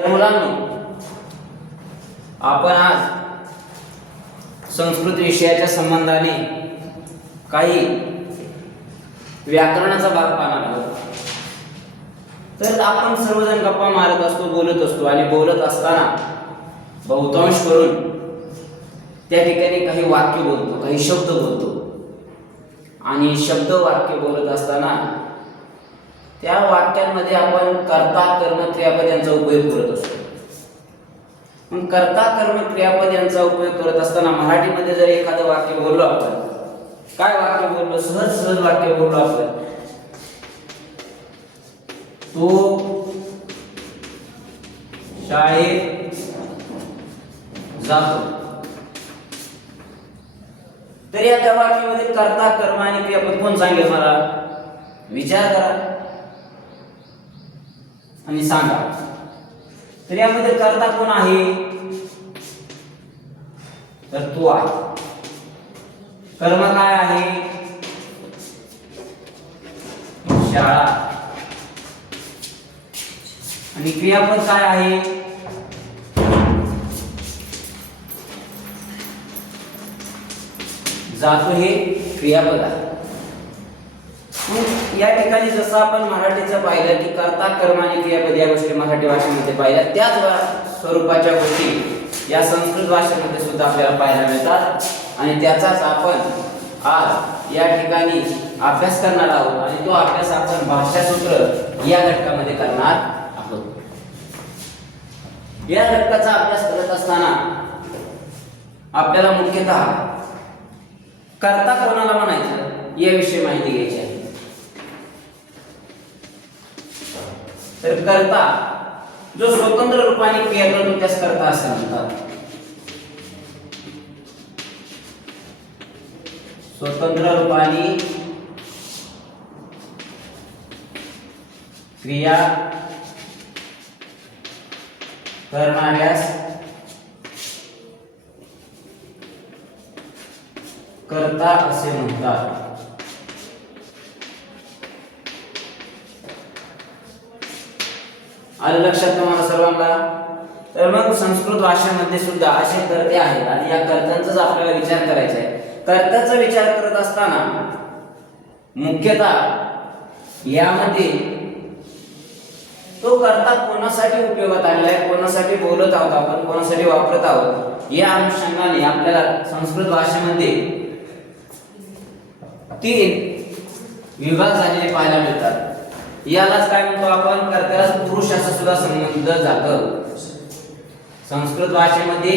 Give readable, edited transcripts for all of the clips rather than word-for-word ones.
तर मुलांनो, आपण आज संस्कृत विषयाच्या संबंधाने काही व्याकरणाचा भाग पाहणार आहोत. तर आपण सर्वजण गप्पा मारत असतो, बोलत असतो आणि बोलत असताना बहुतांश करून त्या ठिकाणी काही वाक्य बोलतो, काही शब्द बोलतो आणि शब्द वाक्य बोलत असताना त्या वाक्यांमध्ये आपण कर्ता कर्म क्रियापद यांचा उपयोग करत असतो. मग कर्ता कर्म क्रियापद यांचा उपयोग करत असताना मराठीमध्ये जर एखादं वाक्य बोललो आपण, काय वाक्य बोललो, सहज सहज वाक्य बोललो आपण, तो शाळेत जातो, तर या त्या वाक्यामध्ये कर्ता कर्म आणि क्रियापद कोण सांगेल? मला विचार करा आणि सांगा. तर यामध्ये कर्ता कोण आहे? तर तू आहे. कर्म काय आहे? शाळा. आणि क्रियापद काय आहे? जातो हे क्रियापद आहे. या ठिकाणी जसं आपण मराठीचं पाहिलं की कर्ता कर्म आणि क्रियापद या गोष्टी मराठी भाषेमध्ये पाहिल्या, त्याच स्वरूपाच्या गोष्टी या संस्कृत भाषेमध्ये सुद्धा आपल्याला पाहायला मिळतात आणि त्याचाच आपण आज या ठिकाणी अभ्यास करणार आहोत आणि तो अभ्यास आपण भाषासूत्र या घटकामध्ये करणार आहोत. या घटकाचा अभ्यास करत असताना आपल्याला मुख्यतः कर्ता कोणाला म्हणायचं याविषयी माहिती घ्यायची आहे. तर कर्ता जो स्वतंत्र रूपाने क्रिया करतो त्यास कर्ता असे म्हणतात. स्वतंत्र रूपाने क्रिया करणाऱ्यास कर्ता असे म्हणतात. आलं लक्षात तुम्हाला सर्वांना? तर मग संस्कृत भाषेमध्ये सुद्धा असे कर्ते आहेत आणि या कर्त्यांचाच आपल्याला विचार करायचा आहे. कर्त्याचा विचार करत असताना मुख्यतः यामध्ये तो कर्ता कोणासाठी उपयोगात आलेला आहे, कोणासाठी बोलत आहोत आपण, कोणासाठी वापरत आहोत, या अनुषंगाने आपल्याला संस्कृत भाषेमध्ये 3 विभाग झालेले पाहायला मिळतात. यालाच काय म्हणतो आपण? कर्त्याला पुरुष असा सुद्धा संबंध जातं. संस्कृत भाषेमध्ये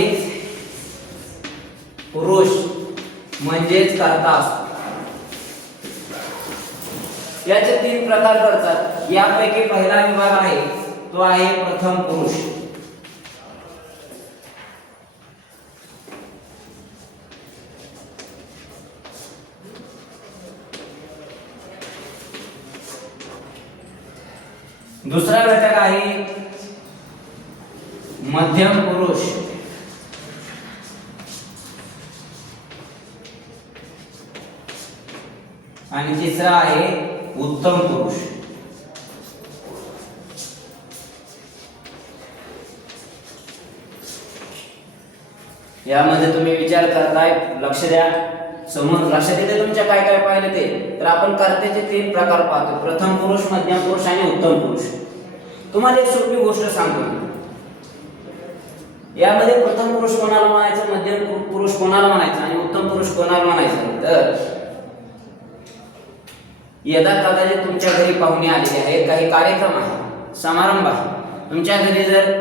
पुरुष म्हणजेच कर्ता असतो. याचे 3 प्रकार पडतात. यापैकी पहिला विभाग आहे तो आहे प्रथम पुरुष. दुसरा घटक आहे मध्यम पुरुष. आणि तिसरा आहे उत्तम पुरुष. यामध्ये तुम्ही विचार करताय, लक्ष द्या, समोर लक्षात येते तुमच्या काय काय पाहिलं ते. तर आपण कर्त्याचे 3 प्रकार पाहतो: प्रथम पुरुष, मध्यम पुरुष आणि उत्तम पुरुष. तुम्हाला एक सोपी गोष्ट सांगतो. यामध्ये प्रथम पुरुष कोणाला म्हणायचं, मध्यम पुरुष कोणाला म्हणायचं आणि उत्तम पुरुष कोणाला म्हणायचं? तर यदा कदाचित तुमच्या घरी पाहुणे आलेले आहेत, काही कार्यक्रम आहे, समारंभ आहे, तुमच्या घरी जर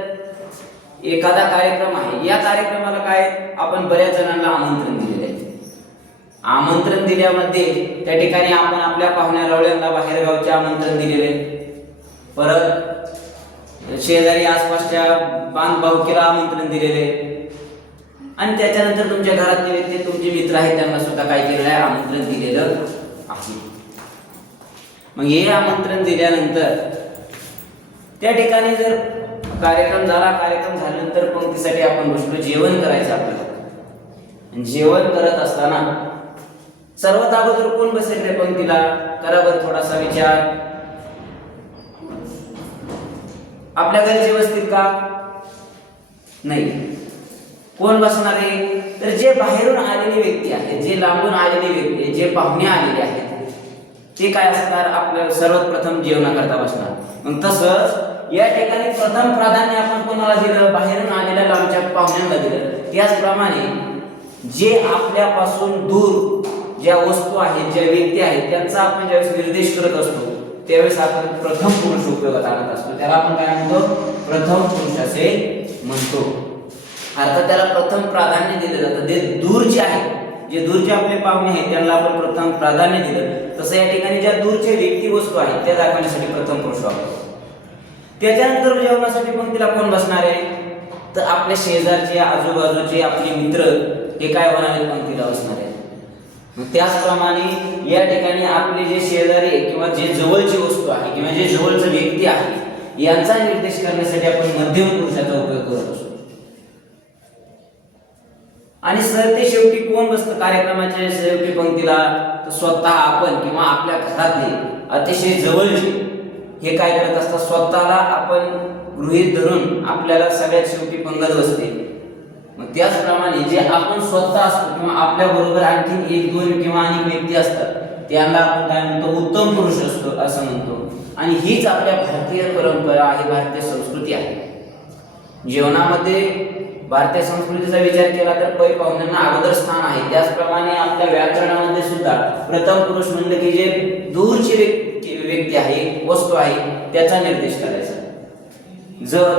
एखादा कार्यक्रम आहे, या कार्यक्रमाला काय आपण बऱ्याच जणांना आमंत्रण दिलेले आहे. आमंत्रण दिल्यामध्ये त्या ठिकाणी आपण आपल्या पाहुण्या रावळ्यांना बाहेर गावचे आमंत्रण दिलेले, परत शेजारी आसपासच्या बांध भाऊकीला आमंत्रण दिलेले आणि त्याच्यानंतर तुमच्या घरातले व्यक्ती, तुमचे मित्र आहेत, त्यांना सुद्धा काय केलेलं आहे? आमंत्रण दिलेलं आहे. मग हे आमंत्रण दिल्यानंतर त्या ठिकाणी जर कार्यक्रम झाला, कार्यक्रम झाल्यानंतर पंक्तीसाठी आपण बसलो, जेवण करायचं आपल्याला. जेवण करत असताना सर्वात अगोदर कोण बसेल रे पंक्तीला? करा बरं थोडासा विचार. आपल्या घरचे बसतील का? नाही. कोण बसणार आहे? तर जे बाहेरून आलेले व्यक्ती आहेत, जे लांबून आलेले व्यक्ती आहेत, जे पाहुणे आलेले आहेत, ते काय असणार? आपल्या सर्वात प्रथम जेवणाकरता बसणार. मग तसंच या ठिकाणी प्रथम प्राधान्य आपण कोणाला दिलं? बाहेरून आलेल्या लांबच्या पाहुण्यांना दिलं. त्याचप्रमाणे जे आपल्यापासून दूर ज्या वस्तू आहेत, ज्या व्यक्ती आहेत, त्यांचा आपण ज्यावेळेस निर्देश करत असतो त्यावेळेस आपण प्रथम पुरुष उपयोगात आणत असतो. त्याला आपण काय म्हणतो? प्रथम पुरुष असे म्हणतो. अर्थात त्याला प्रथम प्राधान्य दिलं जातं. ते दूरचे आहेत, जे दूरचे आपले पाहुणे आहेत त्यांना आपण प्रथम प्राधान्य दिलं. तसं या ठिकाणी ज्या दूरच्या व्यक्ती वस्तू आहेत त्या दाखवण्यासाठी प्रथम पुरुष वापरतो. त्याच्यानंतर जेवणासाठी पंक्तीला कोण बसणार आहे? तर आपल्या शेजारचे, आजूबाजूचे आपले मित्र हे काय होणार आहेत? पंक्तीला बसणार आहेत. मग त्याचप्रमाणे या ठिकाणी आपले जे शेजारी किंवा जे जवळची वस्तू आहे किंवा जे जवळचं व्यक्ती आहे यांचा निर्देश करण्यासाठी आपण मध्यम पुरुषाचा उपयोग करत असतो. आणि सरते शेवटी कोण बसतं कार्यक्रमाच्या शेवटी पंक्तीला? तर स्वतः आपण किंवा आपल्या घरातले अतिशय जवळचे हे काय करत असतात? स्वतःला आपण गृहीत धरून आपल्याला सगळ्यात शेवटी पंगत बसते. मग त्याचप्रमाणे जे आपण स्वतः असतो किंवा आपल्या बरोबर आणखी एक दोन किंवा अनेक व्यक्ती असतात त्यांना आपण काय म्हणतो? उत्तम पुरुष असतो असं म्हणतो. आणि हीच आपल्या भारतीय परंपरा आहे, भारतीय संस्कृती आहे. जेवणामध्ये भारतीय संस्कृतीचा विचार केला तर पै पाहुण्यांना अगोदर स्थान आहे. त्याचप्रमाणे आपल्या व्याकरणामध्ये सुद्धा प्रथम पुरुष म्हणलं की जे दूरची व्यक्ती आहे, वस्तू आहे त्याचा निर्देश करायचा.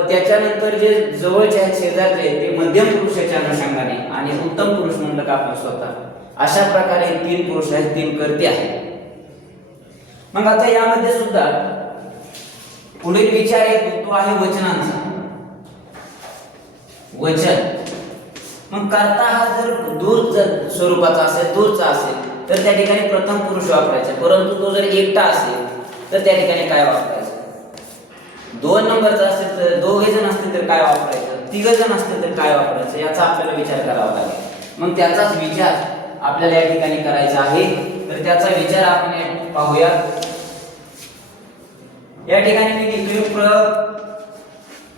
त्याच्यानंतर जे जवळचे आहेत, शेजारचे आहेत ते मध्यम पुरुषाच्या अनुषंगाने, आणि उत्तम पुरुष म्हणलं का आपण स्वतः. अशा प्रकारे तीन पुरुष आहेत, तीन कर्ते आहेत. मग आता यामध्ये सुद्धा पुढील विचार येतो, तो आहे वचनांचा. वचन मग कर्ता हा जर दूर स्वरूपाचा असेल, दूरचा असेल तर त्या ठिकाणी प्रथम पुरुष वापरायचा. परंतु तो जर एकटा असेल तर त्या ठिकाणी काय वापरायचं? दोन नंबरचा असेल तर, दोघे जण असतील तर काय वापरायचं? तिघ जण असतील तर काय वापरायचं? याचा आपल्याला विचार करावा लागेल. मग त्याचाच विचार आपल्याला या ठिकाणी करायचा आहे. तर त्याचा विचार आपण पाहूया. या ठिकाणी मी लिहितोय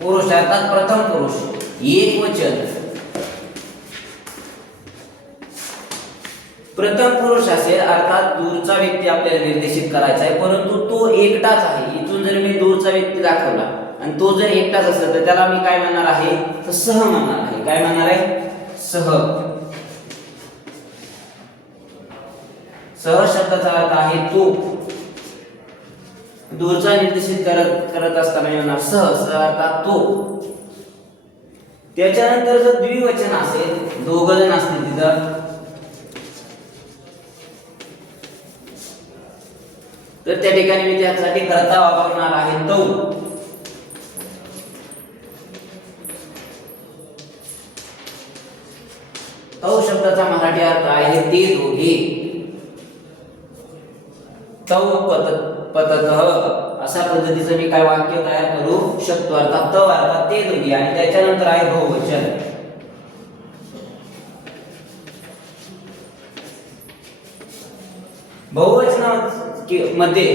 पुरुष अर्थात प्रथम पुरुष एक वचन. प्रथम पुरुष असेल अर्थात दूरचा व्यक्ती आपल्याला निर्देशित करायचा आहे, परंतु तो एकटाच आहे. इथून जर मी दूरचा व्यक्ती दाखवला आणि तो जर एकटाच असेल तर त्याला मी काय म्हणणार आहे? तर सह म्हणणार आहे. काय म्हणणार आहे? सह. सह शब्दाचा अर्थ आहे तो. दूरचा निर्देशित करत असताना म्हणणार सह, सह अर्थात तो. त्याच्यानंतर जर द्विवचन असेल, दोघ जण असतील तिथं, तर त्या ठिकाणी मी त्यासाठी कर्ता वापरणार आहे तो. तो शब्दाचा मराठी अर्थ आहे ते दोघे. तौ पततः अशा पद्धतीचं मी काय वाक्य तयार करू शकतो. अर्थात तव अर्थात ते दोघे, आणि त्याच्यानंतर आहे बहुवचन. बहुवचनामध्ये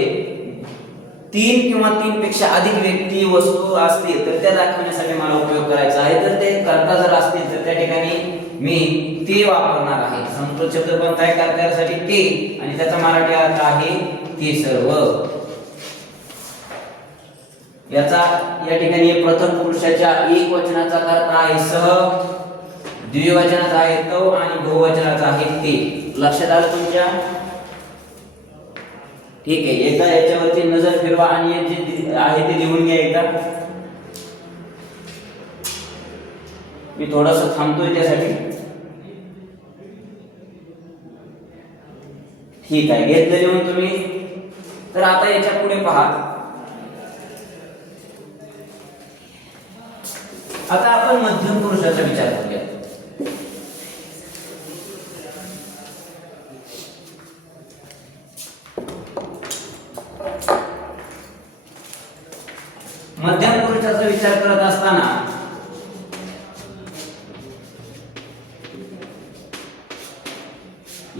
तीन किंवा तीन पेक्षा अधिक व्यक्ती वस्तू असतील तर त्या दाखवण्यासाठी मला उपयोग करायचा आहे. तर ते कर्ता जर असतील तर त्या ठिकाणी मी ते वापरणार आहे. संस्कृत शब्द कोणता आहे कर्त्यासाठी? ते, आणि त्याचा मराठी अर्थ आहे ते सर्व. याचा या ठिकाणी प्रथम पुरुषाच्या एक वचनाचा कर्ता आहे सह, द्विवचनाचा आहे तो, आणि बहुवचनाचा आहे ते. लक्षात आलं तुमच्या? ठीक आहे. एकदा याच्यावरती नजर फिरवा आणि जे आहे ते लिहून घ्या एकदा. मी थोडंसं थांबतोय त्यासाठी. ठीक आहे, घेतलं लिहून तुम्ही. तर आता याच्या पुढे पहा. आता आपण मध्यम पुरुषाचा विचार करूया. मध्यम पुरुषाचा विचार करत असताना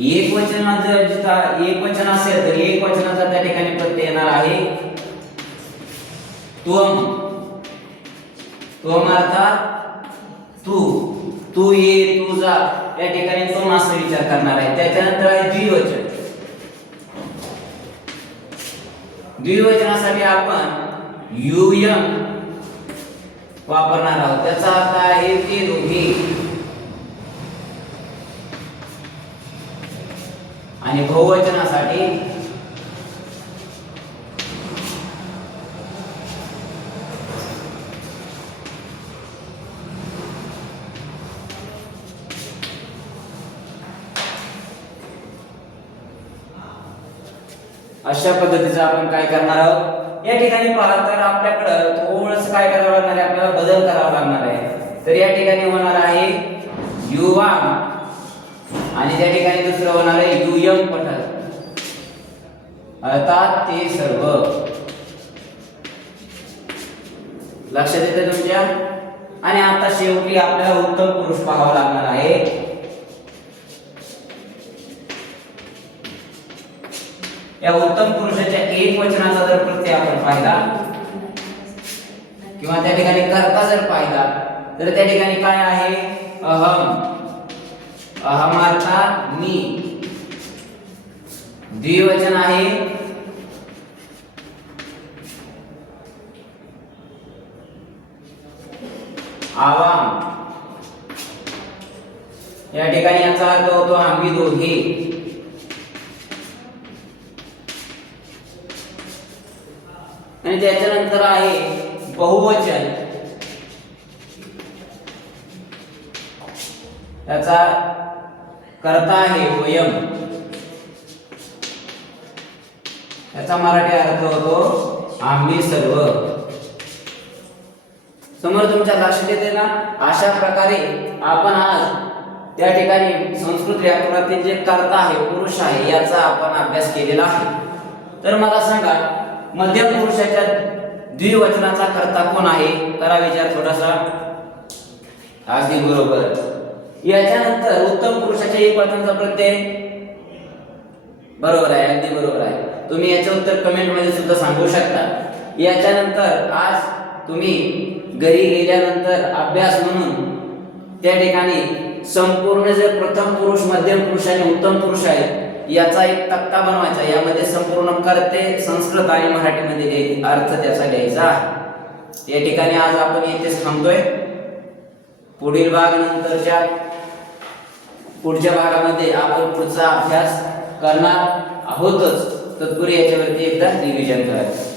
एक वचन असेल तर एक वचनाचा त्या ठिकाणी प्रत्यय येणार आहे त्वम. त्वम अर्थात तू, तू ये, तू जा, या ठिकाणी त्वम असा विचार करणार आहे. त्याच्यानंतर आहे द्विवचन. द्विवचनासाठी आपण यूयम वापरणार आहोत. त्याचा अर्थ आहे ते दोघे. आणि बहुवचनासाठी अशा पद्धतीचं आपण काय करणार आहोत. या ठिकाणी पहा तर आपल्याकडं थोडंसं काय करावं लागणार आहे, आपल्याला बदल करावा लागणार आहे. तर या ठिकाणी होणार आहे युवाम आणि त्या ठिकाणी दुसरं होणार आहे युयम पठत, अर्थात ते सर्व. लक्षात येते तुमच्या. आणि आता शेवटी आपल्याला उत्तम पुरुष पाहावा लागणार आहे. या उत्तम पुरुषाच्या एक वचनाचा जर प्रत्यय आपण पाहिला किंवा त्या ठिकाणी कर्ता जर पाहिला तर त्या ठिकाणी काय आहे, अहम. अहम अर्थात मी. द्विवचन आहे आवाम. या ठिकाणी याचा अर्थ होतो आम्ही दोघे. आणि त्याच्यानंतर आहे बहुवचन. त्याचा कर्ता आहे वयम. याचा मराठी अर्थ होतो आम्ही सर्व. समोर तुमच्या लक्षात येते ना. अशा प्रकारे आपण आज त्या ठिकाणी संस्कृत व्याकरणातील जे कर्ता आहे, पुरुष आहे, याचा आपण अभ्यास केलेला आहे. तर मला सांगा, मध्यम पुरुषाच्या द्विवचनाचा कर्ता कोण आहे? करा विचार थोडासा. अगदी बरोबर. याच्यानंतर उत्तम पुरुषाच्या एक वचनाचा प्रत्यय. बरोबर आहे, अगदी बरोबर आहे. तुम्ही याचे उत्तर कमेंट मध्ये सुद्धा सांगू शकता. याच्यानंतर आज तुम्ही घरी गेल्यानंतर अभ्यास म्हणून त्या ठिकाणी संपूर्ण जे प्रथम पुरुष, मध्यम पुरुष आणि उत्तम पुरुष आहे याचा एक तक्ता बनवायचा. यामध्ये संपूर्ण कर्ते संस्कृत आणि मराठीमध्ये अर्थ त्याचा द्यायचा आहे. या ठिकाणी आज आपण इथेच थांबतोय. पुढील भाग नंतरच्या पुढच्या भागामध्ये आपण पुढचा अभ्यास करणार आहोतच. तत्पूर्वी याच्यावरती एकदा रिव्हिजन करायचं.